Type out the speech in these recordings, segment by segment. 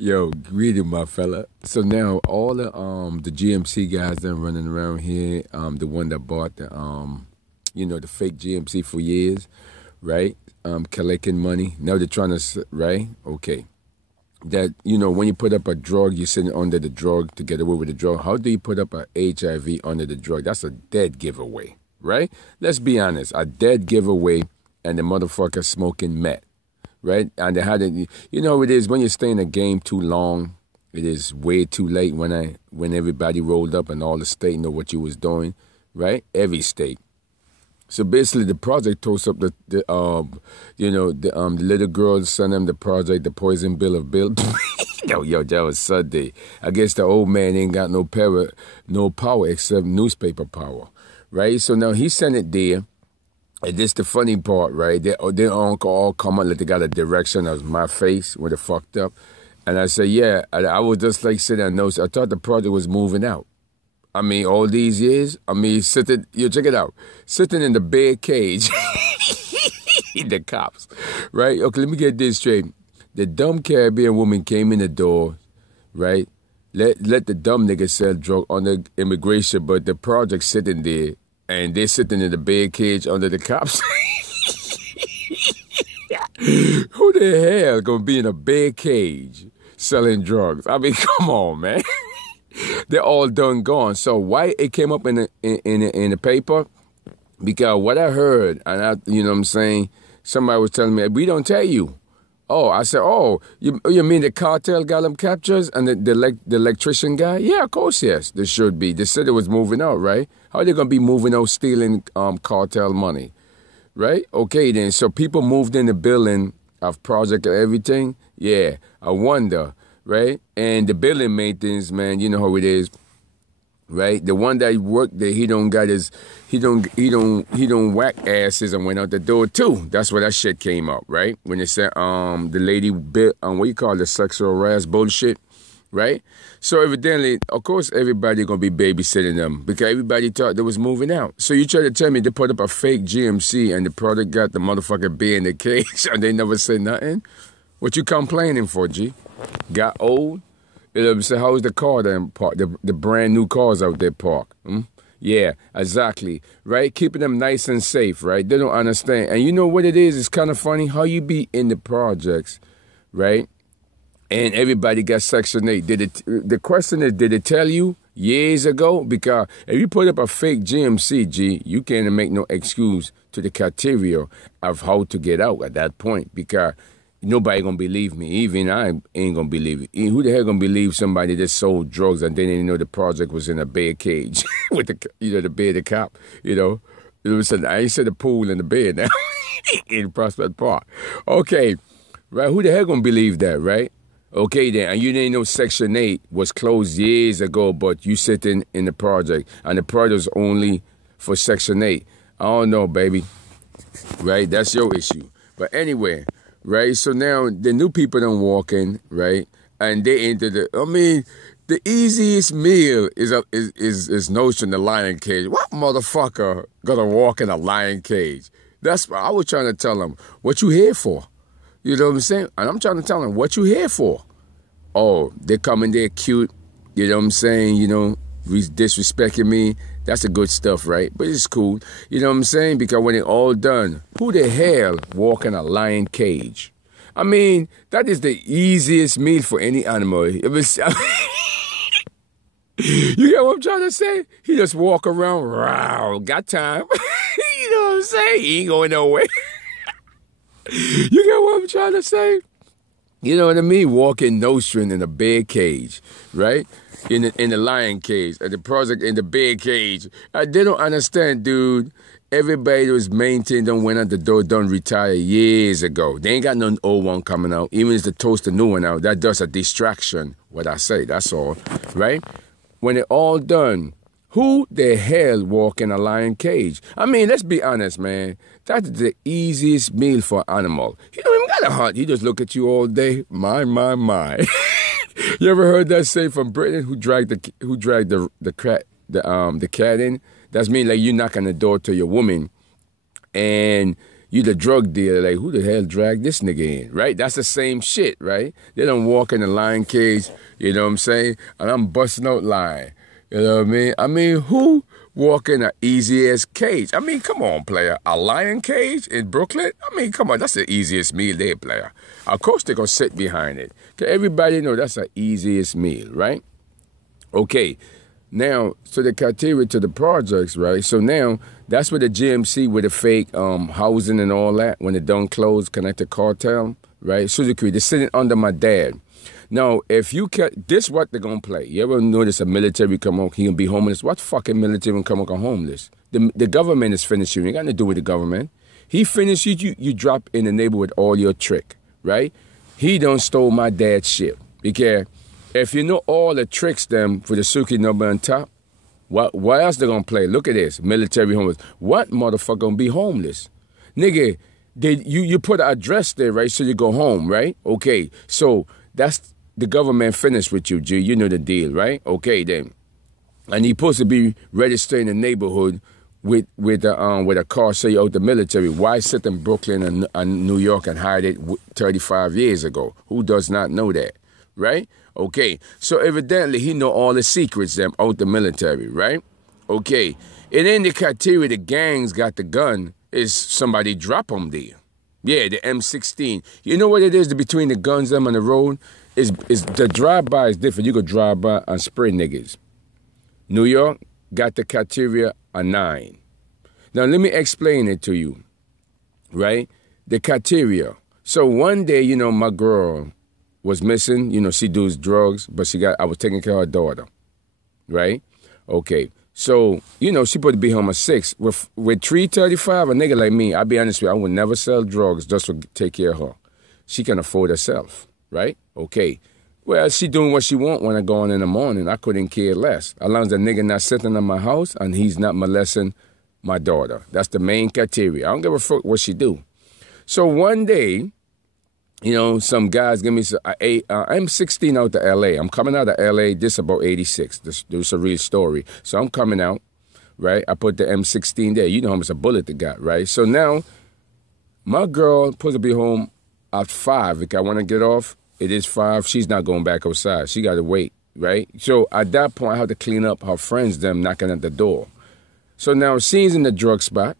Yo, greeting my fella. So now all the GMC guys that running around here, the one that bought the fake GMC for years, right? Collecting money. Now they're trying to right? Okay. That when you put up a drug, you're sitting under the drug to get away with the drug. How do you put up a HIV under the drug? That's a dead giveaway, right? Let's be honest, a dead giveaway, and the motherfucker smoking meth. Right? And they had it. You know it is when you stay in a game too long, it is way too late when everybody rolled up and all the state know what you was doing, right? Every state. So basically the project toast up the little girl sent them the project, the poison bill of bill. Yo, that was Sunday. I guess the old man ain't got no power except newspaper power. Right? So now he sent it there. And this the funny part, right? They all come out like they got a direction of my face when they fucked up. And I said, yeah, I was just like sitting there. I thought the project was moving out. I mean, all these years, check it out. Sitting in the bear cage. The cops, right? Okay, let me get this straight. The dumb Caribbean woman came in the door, right? Let the dumb nigga sell drug on the immigration, but the project sitting there. And they're sitting in the bear cage under the cops. Who the hell gonna be in a bear cage selling drugs? I mean, come on, man. They're all done gone. So why it came up in the paper? Because what I heard, and you know what I'm saying, somebody was telling me, we don't tell you. Oh, I said, you mean the cartel got them captures and the electrician guy? Yeah, of course, yes, there should be. They said it was moving out, right? How are they going to be moving out stealing cartel money, right? Okay, then, so people moved in the building of project and everything? Yeah, I wonder, right? And the building maintenance, man, you know how it is. Right, the one that worked there, he don't whack asses and went out the door too. That's where that shit came up, right? When they said the lady bit what you call the sexual harass bullshit, right? So evidently, of course, everybody gonna be babysitting them because everybody thought they was moving out. So you try to tell me they put up a fake GMC and the product got the motherfucker bear in the cage and they never said nothing? What you complaining for, G? Got old? So how's the car then parked? The brand new cars out there parked? Yeah, exactly. Right? Keeping them nice and safe, right? They don't understand. And you know what it is? It's kind of funny how you be in the projects, right? And everybody got Section 8. The question is, did it tell you years ago? Because if you put up a fake GMC, G, you can't make no excuse to the criteria of how to get out at that point because nobody gonna believe me. Even I ain't gonna believe it. Who the hell gonna believe somebody that sold drugs and they didn't know the project was in a bear cage with the bear, the cop, It was I ain't said the pool and the bear now in Prospect Park. Okay, right? Who the hell gonna believe that, right? Okay then, and you didn't know Section 8 was closed years ago, but you sitting in the project and the project was only for Section 8. I don't know, baby. Right? That's your issue. But anyway. Right, so now the new people done walk in, right, and they into the easiest meal is notion the lion cage. What motherfucker gonna walk in a lion cage? That's what I was trying to tell them. What you here for? You know what I'm saying? And I'm trying to tell them what you here for. Oh, they come in there cute. You know what I'm saying? Disrespecting me. That's the good stuff, right? But it's cool. You know what I'm saying? Because when it's all done, who the hell walk in a lion cage? I mean, that is the easiest meal for any animal. It was, you get what I'm trying to say? He just walk around, wow, got time. You know what I'm saying? He ain't going nowhere. You get what I'm trying to say? You know what I mean? Walking nostril in a bear cage, right? In the lion cage, at the project in the bear cage. They don't understand, dude. Everybody was maintained, don't went out the door, done retire years ago. They ain't got no old one coming out. Even if they toast a new one out, that does a distraction, what I say, that's all, right? When it all done, who the hell walk in a lion cage? I mean, let's be honest, man. That's the easiest meal for an animal. He don't even got to hunt. He just look at you all day. My. You ever heard that say from Britain? Who dragged the cat in? That's mean like you knock on the door to your woman, and You the drug dealer, like, who the hell dragged this nigga in, right? That's the same shit, right? They don't walk in the lion cage, you know what I'm saying? And I'm busting out lying, you know what I mean? I mean, who walk in an easy-ass cage? I mean, come on, player. A lion cage in Brooklyn? I mean, come on, that's the easiest meal there, player. Of course they're going to sit behind it. Because everybody know that's the easiest meal, right? Okay. Now, so the criteria to the projects, right? So now, that's where the GMC with the fake housing and all that, when it don't close, connected cartel, right? Suzuki, they're sitting under my dad. Now, if you this what they're going to play. You ever notice a military come on, he can be homeless? What fucking military can come on homeless? The government is finished you. You got nothing to do with the government. He finished you drop in the neighborhood all your trick, right? He don't stole my dad's shit. Because if you know all the tricks them for the Suki number on top, what else they gonna play? Look at this, military homeless. What motherfucker gonna be homeless? Nigga, you put an address there, right? So you go home, right? Okay, so that's the government finished with you, G. You know the deal, right? Okay, then. And he supposed to be registered in the neighborhood with a car say out the military. Why sit in Brooklyn and New York and hide it 35 years ago? Who does not know that, right? Okay, so evidently he know all the secrets them out the military, right? Okay, and in the criteria the gangs got the gun is somebody drop them there. Yeah, the M16. You know what it is between the guns them on the road? Is the drive-by is different. You could drive by and spray niggas. New York got the criteria a 9. Now let me explain it to you, right? The criteria. So one day, you know, my girl was missing. You know, she does drugs, but I was taking care of her daughter, right? Okay. So, you know, she supposed to be home at 6. With 335, a nigga like me, I'll be honest with you, I would never sell drugs just to take care of her. She can afford herself, right? Okay. Well, she doing what she want when I go on in the morning. I couldn't care less. As long as the nigga not sitting in my house and he's not molesting my daughter. That's the main criteria. I don't give a fuck what she do. So one day, you know, some guys give me, I'm 16 out to L.A. I'm coming out of L.A. This about 86. This is a real story. So I'm coming out, right? I put the M16 there. You know how much a bullet they got, right? So now, my girl supposed to be home at 5. If I want to get off, it is 5. She's not going back outside. She got to wait, right? So at that point, I have to clean up her friends, them knocking at the door. So now she's in the drug spot.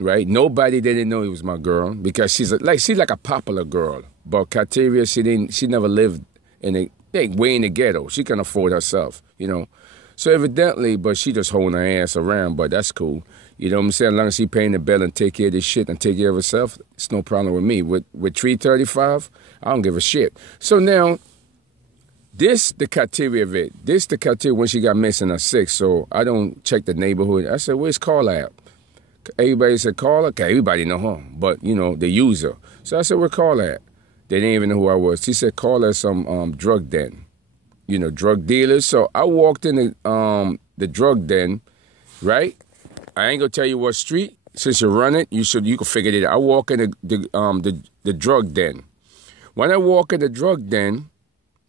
Right? Nobody didn't know it was my girl because she's like a popular girl. But Kateria, she never lived way in the ghetto. She can afford herself, you know. So evidently, but she just holding her ass around, but that's cool. You know what I'm saying? As long as she paying the bill and take care of this shit and take care of herself, it's no problem with me. With 335, I don't give a shit. So now, this the criteria of it. This the criteria when she got missing at 6. So I don't check the neighborhood. I said, where's Carla at? Everybody said, Carla? Okay, everybody know her, but, you know, the user. So I said, where Carla at? They didn't even know who I was. She said, Carla is some drug den, you know, drug dealers. So I walked in the drug den, right? I ain't gonna tell you what street. Since you run it, you can figure it out. I walk in the drug den. When I walk in the drug den,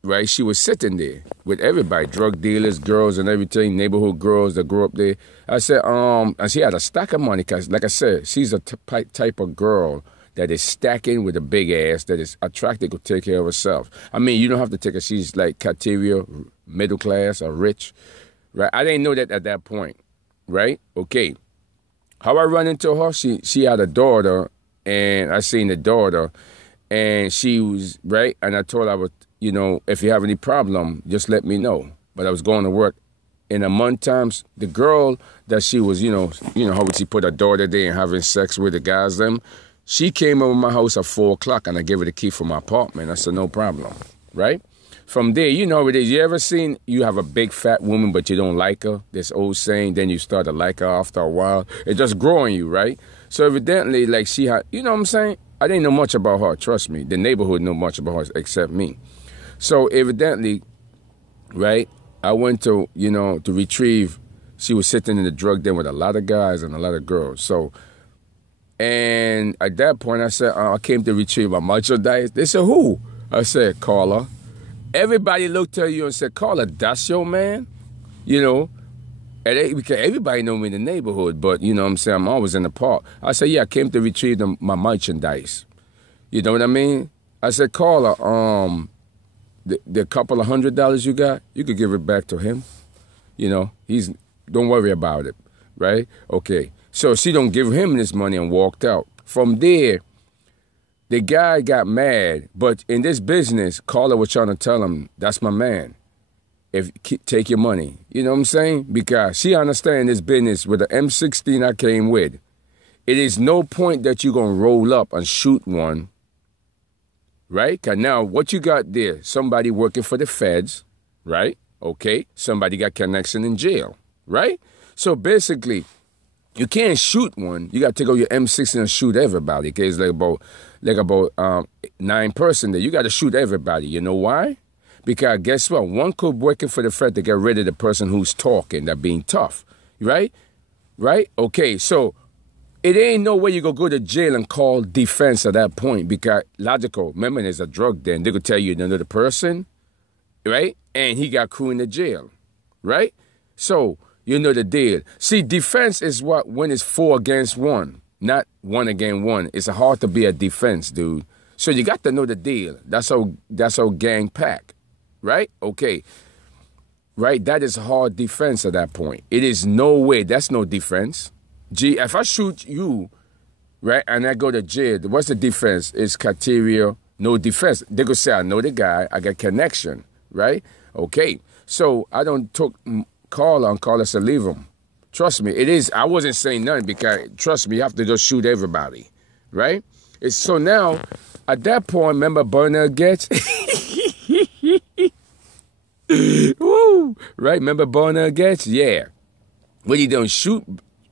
right, she was sitting there with everybody, drug dealers, girls and everything, neighborhood girls that grew up there. I said, and she had a stack of money because, like I said, she's a type of girl that is stacking with a big ass, that is attractive to take care of herself. I mean, you don't have to take her. She's like criteria, middle class or rich, right? I didn't know that at that point, right? Okay. How I run into her, she had a daughter, and I seen the daughter, and she was, right, and I told her, you know, if you have any problem, just let me know. But I was going to work. In a month times, the girl that she was, you know how would she put her daughter there and having sex with the guys them, she came over my house at 4 o'clock and I gave her the key for my apartment. I said, no problem, right? From there, you know what it is. You ever seen you have a big fat woman but you don't like her? This old saying, then you start to like her after a while. It just grow on you, right? So evidently, like she had, you know what I'm saying? I didn't know much about her, trust me. The neighborhood knew much about her except me. So evidently, right, I went to, you know, to retrieve, she was sitting in the drug den with a lot of guys and a lot of girls. So, and at that point I said, I came to retrieve my merchandise. They said, who? I said, Carla. Everybody looked at you and said, Carla, that's your man? You know, Because everybody know me in the neighborhood, but you know what I'm saying, I'm always in the park. I said, yeah, I came to retrieve my merchandise. You know what I mean? I said, caller, the couple of $100 you got, you could give it back to him. You know, don't worry about it, right? Okay. So she don't give him this money and walked out. From there, the guy got mad, but in this business, caller was trying to tell him, that's my man. Take your money. You know what I'm saying? Because she understand this business with the M16 I came with. It is no point that you're going to roll up and shoot one, right? Because now what you got there, somebody working for the feds, right? Okay. Somebody got connection in jail, right? So basically, you can't shoot one. You got to take out your M16 and shoot everybody. Okay, it's like about 9 person there. You got to shoot everybody. You know why? Because guess what? One could working for the Fed to get rid of the person who's talking, that being tough, right? Right? Okay, so it ain't no way you go to jail and call defense at that point because logical. Remember, there's a drug den. They could tell you another person, right? And he got crew in the jail, right? So you know the deal. See, defense is when it's 4 against 1, not 1 against 1. It's hard to be a defense, dude. So you got to know the deal. That's how gang pack. Right? Okay. Right? That is hard defense at that point. It is no way. That's no defense. Gee, if I shoot you, right, and I go to jail, what's the defense? It's criteria, no defense. They could say, I know the guy, I got connection, right? Okay. So I don't took caller and caller said, leave him. Trust me, it is. I wasn't saying nothing because, trust me, you have to just shoot everybody, right? It's so now, at that point, remember Bernard Getz? Woo! Right? Remember Bernard Getz? Yeah. What he done? Shoot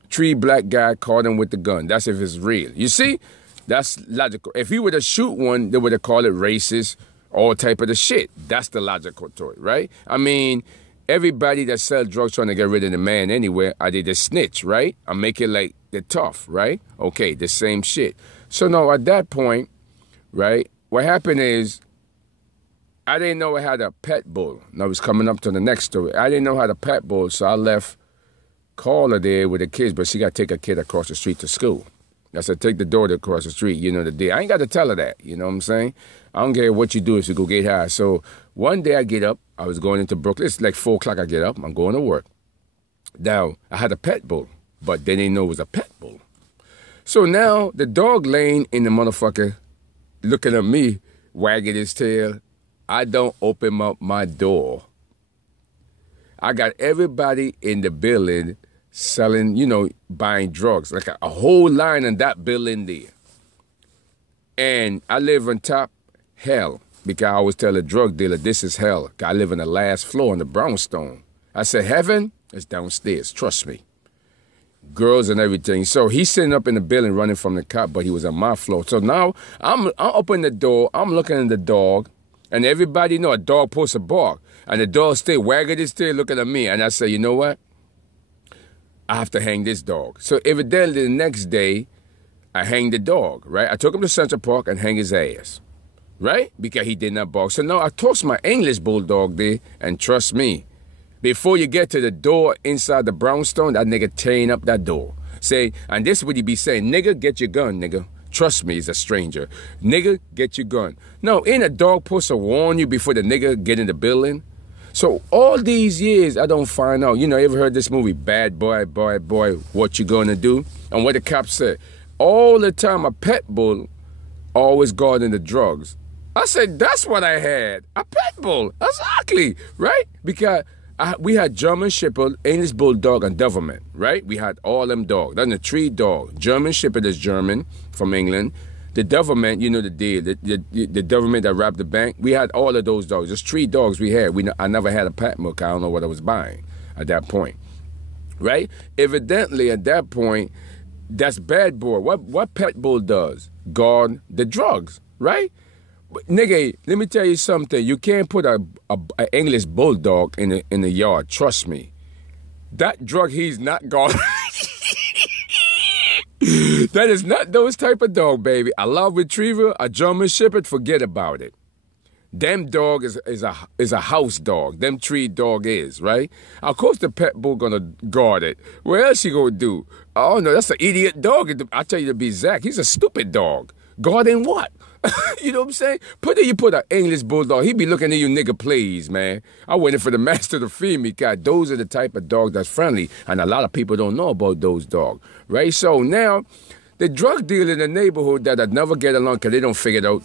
3 black guy, caught him with the gun. That's if it's real. You see? That's logical. If he were to shoot one, they would have called it racist, all type of the shit. That's the logical to it, right? I mean, everybody that sell drugs trying to get rid of the man anywhere, I did the snitch, right? I make it like they're tough, right? Okay, the same shit. So now at that point, right, what happened is, I didn't know I had a pet bull. And I was coming up to the next story. I didn't know how to pet bull, so I left Carla there with the kids, but she got to take a kid across the street to school. I said, take the daughter across the street, you know the day. I ain't got to tell her that, you know what I'm saying? I don't care what you do if you go get high. So one day I get up. I was going into Brooklyn. It's like 4 o'clock I get up. I'm going to work. Now, I had a pet bull, but they didn't know it was a pet bull. So now the dog laying in the motherfucker looking at me, wagging his tail. I don't open up my door. I got everybody in the building selling, buying drugs, like a whole line in that building there. And I live on top hell because I always tell a drug dealer, this is hell. I live on the last floor in the brownstone. I said, heaven is downstairs. Trust me. Girls and everything. So he's sitting up in the building running from the cop, but he was on my floor. So now I'm opening the door. I'm looking at the dog. And everybody know a dog supposed to bark. And the dog stay wagging his tail looking at me. And I say, you know what? I have to hang this dog. So evidently the next day, I hang the dog, right? I took him to Central Park and hang his ass, right? Because he did not bark. So now I tossed my English bulldog there. And trust me, before you get to the door inside the brownstone, that nigga tearing up that door. Say, and this is what he be saying, nigga, get your gun, nigga. Trust me, he's a stranger. Nigga, get your gun. No, ain't a dog supposed to warn you before the nigga get in the building? So all these years, I don't find out. You ever heard this movie, Bad Boy, Boy, Boy, What You Gonna Do? And what the cop said, all the time a pet bull always guarding the drugs. I said, that's what I had, a pet bull. Exactly, right? Because we had German Shepherd, English Bulldog, and Doberman, right? We had all them dogs. That's the 3 dogs. German Shepherd is German from England. The Doberman, you know the deal. The Doberman that robbed the bank. We had all of those dogs. Just 3 dogs we had. I never had a pet milk. I don't know what I was buying at that point, right? Evidently, at that point, that's bad boy. What pet bull does? Guard the drugs, right? But, nigga, let me tell you something. You can't put a English bulldog in the yard. Trust me. That drug he's not guarding. That is not those type of dog, baby. A love retriever, a German Shepherd, forget about it. Them dog is a house dog. Them tree dog is, right? Of course the pet bull gonna guard it. What else she gonna do? Oh no, that's an idiot dog. I tell you to be exact, he's a stupid dog. Guarding what? You know what I'm saying? You put an English bulldog, he be looking at you nigga please, man. I waited for the master to feed me. God, those are the type of dog that's friendly. And a lot of people don't know about those dogs, right? So now, the drug dealer in the neighborhood that never get along because they don't figure it out.